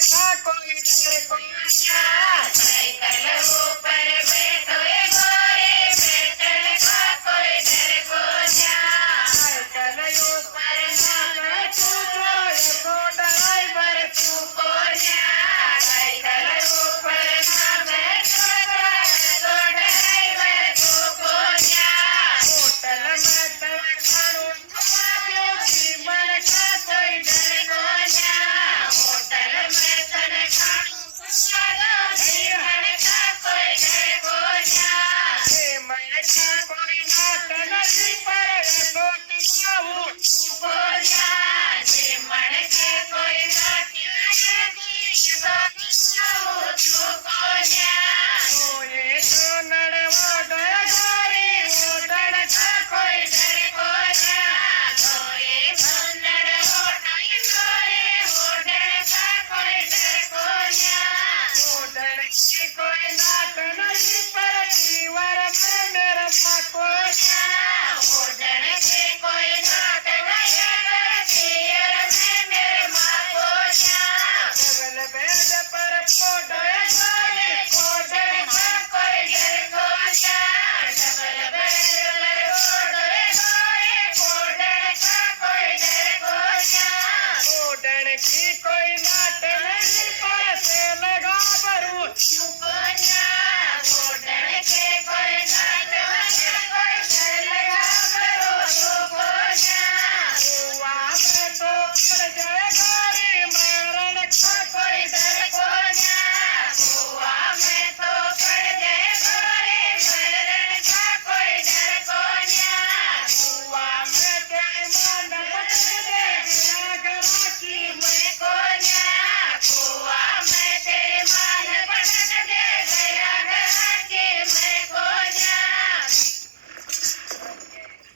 का कोई डर को ना साइकिल ऊपर बैठो ए गोरे बैठन का कोई डर को ना साइकिल ऊपर ना बैठो तो ड्राइवर तू को ना साइकिल ऊपर ना बैठो तो ड्राइवर को ना होटल में तड़काणु खाओ जीवन का कोई डर को ना होटल में तने खाणु खाओ जीवन का कोई डर को ना मन का कोई नाट नहीं पर सोच जाऊं को ना जीवन के कोई नाटी ये तो नड़वा गया गाड़ी ओडण का कोई डर को ओडण की कोई नाट नहीं पर जीवन में मेरा को डबल बेड पर फोड़े गाड़ी ओडण का ओडण की कोई नाट नहीं